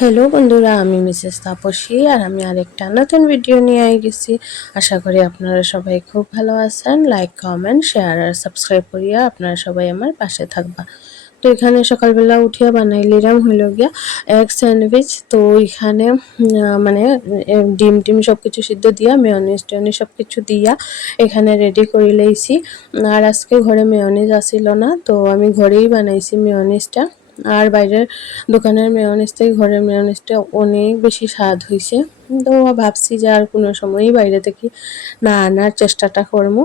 Hello বন্ধুরা, আমি Mrs Tapasi আর আমি আরেকটা নতুন ভিডিও নিয়ে গেছি। আশা করি আপনারা সবাই খুব ভালো আছেন। লাইক, কমেন্ট, শেয়ার আর সাবস্ক্রাইব করিয়া আপনারা সবাই আমার পাশে থাকবা। তো এখানে সকালবেলা উঠিয়া বানাইলিরাম হইল গিয়া এগ স্যান্ডউইচ। তো এখানে মানে ডিম টিম সব কিছু সিদ্ধ দিয়া মেয়নিজ টেয়নিজ সব কিছু দিয়া এখানে রেডি করে লইছি। আর আজকে ঘরে মেয়নিজ আসিল না, তো আমি ঘরেই বানাইছি মেয়নিজটা। আর বাইরের দোকানের মেয়নিজ থেকে ঘরের মেয়নিজটা অনেক বেশি স্বাদ হয়েছে। তো ভাবছি যে আর কোনো সময়ই বাইরে থেকে না আনার চেষ্টাটা করবো।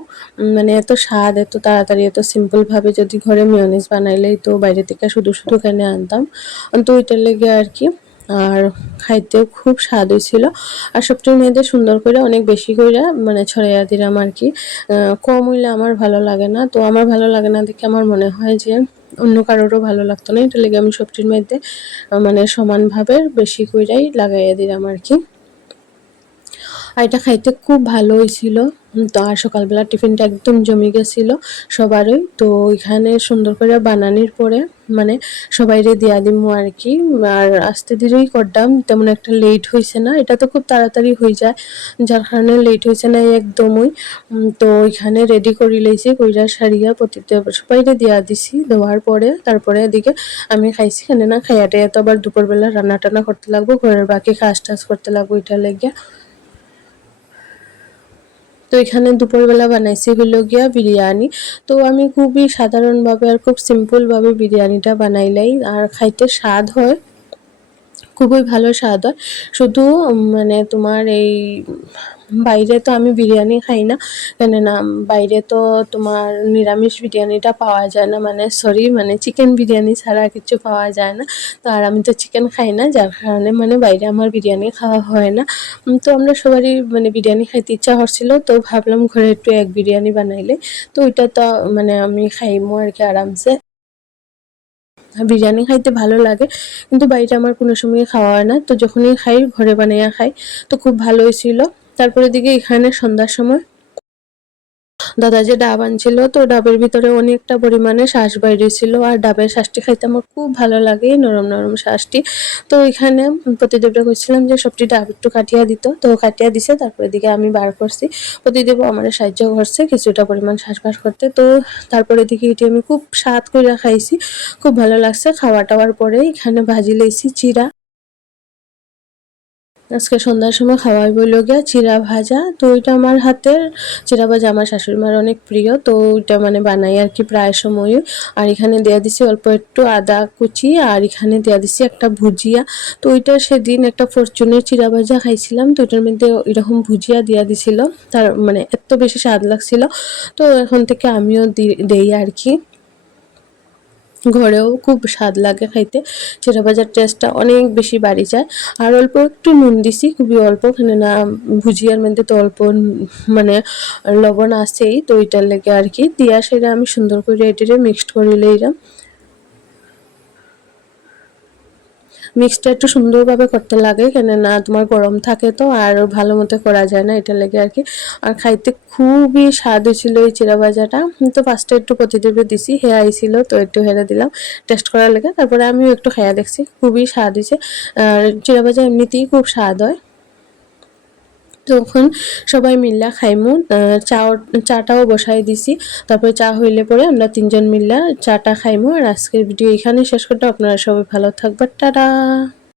মানে এত স্বাদ, এত তাড়াতাড়ি, এত সিম্পলভাবে যদি ঘরে মেয়নিজ বানাইলেই তো বাইরে থেকে শুধু শুধু কেনে আনতাম। তো ওইটার লেগে আর কি। আর খাইতেও খুব স্বাদ হয়েছিল। আর সবচেয়ে মেয়েদের সুন্দর করে অনেক বেশি করে মানে ছড়াইয়া দিলাম আর কি। কম হইলে আমার ভালো লাগে না, তো আমার ভালো লাগে না দেখে আমার মনে হয় যে অন্য কারোরও ভালো লাগতো না। এটা লেগে আমি সবজির মধ্যে মানে সমানভাবে বেশি কইরাই লাগাইয়া দিলাম আর কি। আর এটা খাইতে খুব ভালো হয়েছিল। তো আর সকালবেলা টিফিনটা একদম জমে গেছিল সবারই। তো এখানে সুন্দর করে বানানোর পরে মানে সবাইরে দিয়া দিমু আর কি। আর আস্তে ধীরেই করতাম, তেমন একটা লেট হয়েছে না। এটা তো খুব তাড়াতাড়ি হয়ে যায়, যার কারণে লেট হয়েছে না একদমই। তো এখানে রেডি করে লইছি, কইরা সারিয়া প্রতিটা সবাইরে দিয়া দিছি। দেওয়ার পরে তারপরে এদিকে আমি খাইছি। কেন না খাইয়াটাইয়া তো আবার দুপুরবেলা রান্না টান্না করতে লাগবো, ঘরের বাকি কাজ টাজ করতে লাগবো, এটা লেগে। তো এখানে দুপুরবেলা বানাইছি হইল গিয়া বিরিয়ানি। তো আমি খুবই সাধারণভাবে আর খুব সিম্পলভাবে বিরিয়ানিটা বানাইলাই, আর খাইতে স্বাদ হয়, খুবই ভালো স্বাদ হয়। শুধু মানে তোমার এই বাইরে তো আমি বিরিয়ানি খাই না, কেননা বাইরে তো তোমার নিরামিষ বিরিয়ানিটা পাওয়া যায় না, মানে সরি মানে চিকেন বিরিয়ানি ছাড়া কিছু পাওয়া যায় না। তো আর আমি তো চিকেন খাই না, যার কারণে মানে বাইরে আমার বিরিয়ানি খাওয়া হয় না। তো আমরা সবারই মানে বিরিয়ানি খাইতে ইচ্ছা হচ্ছিল, তো ভাবলাম ঘরে একটু এগ বিরিয়ানি বানাইলে তো ওইটা তো মানে আমি খাইমো আর কি আরামসে। বিরিয়ানি খাইতে ভালো লাগে, কিন্তু বাইরে আমার কোনো সময় খাওয়া হয় না। তো যখনই খাই ঘরে বানাইয়া খাই, তো খুব ভালো হয়েছিল। তারপরে দিকে এখানে সন্ধ্যার সময় দাদা যে ডাব আনছিল, তো ডাবের ভিতরে অনেকটা পরিমাণে শ্বাস বাইরেছিল। আর ডাবের শ্বাসটি খাইতে আমার খুব ভালো লাগে, নরম নরম শ্বাসটি। তো এখানে প্রতিদেবটা কইছিলাম যে সবটি ডাব একটু কাটিয়া দিত, তো কাটিয়া দিছে। তারপরে দিকে আমি বার করছি, প্রতিদেব আমার সাহায্য করছে কিছুটা পরিমাণ শ্বাস বার করতে। তো তারপরে দিকে এটি আমি খুব স্বাদ করে খাইছি, খুব ভালো লাগছে। খাওয়া টাওয়ার পরে এখানে ভাজি লইছি চিরা। আজকে সন্ধ্যার সময় খাওয়াই বইল গিয়া চিরা ভাজা। তো ওইটা আমার হাতের চিরা ভাজা আমার শাশুড়ি মার অনেক প্রিয়, তো ওইটা মানে বানাই আর কি প্রায় সময়ই। আর এখানে দেয়া দিছি অল্প একটু আদা কুচি, আর এখানে দেয়া দিছি একটা ভুজিয়া। তো ওইটা সেদিন একটা ফরচুনের চিরা ভাজা খাইছিলাম, তো ওইটার মধ্যে এরকম ভুজিয়া দিয়া দিছিল। তার মানে এত বেশি স্বাদ লাগছিল, তো এখন থেকে আমিও দেই আর কি। ঘরেও খুব স্বাদ লাগে খাইতে, চিড়া ভাজার টেস্টটা অনেক বেশি বাড়ি যায়। আর অল্প একটু নুন দিছি, খুবই অল্প, কেন না ভুজিয়ার মধ্যে তো অল্প মানে লবণ আছেই, তো ওইটার লেগে আর কি দিয়া সেটা আমি সুন্দর করে এটিরে মিক্সড করে লইলাম। মিক্সটা একটু সুন্দরভাবে করতে লাগে, কেন না তোমার গরম থাকে তো আর ভালো মতো করা যায় না, এটা লেগে আর কি। আর খাইতে খুবই স্বাদ হয়েছিল এই চিড়া ভাজাটা। তো ফার্স্টে একটু প্রতিদেবে দিছি, হেয়া আইছিল তো একটু হেরে দিলাম টেস্ট করার লেগে। তারপরে আমিও একটু খেয়া দেখছি, খুবই স্বাদ হয়েছে। আর চিড়া ভাজা এমনিতেই খুব স্বাদ হয়। তখন সবাই মিল্লা খাইমু। চাটাও বসাই দিছি। তারপরে চা হইলে পরে আমরা তিনজন মিল্লা চাটা খাইমু। আর আজকের ভিডিও এখানে শেষ করতে, আপনারা সবাই ভালো থাকবেন, টাটা।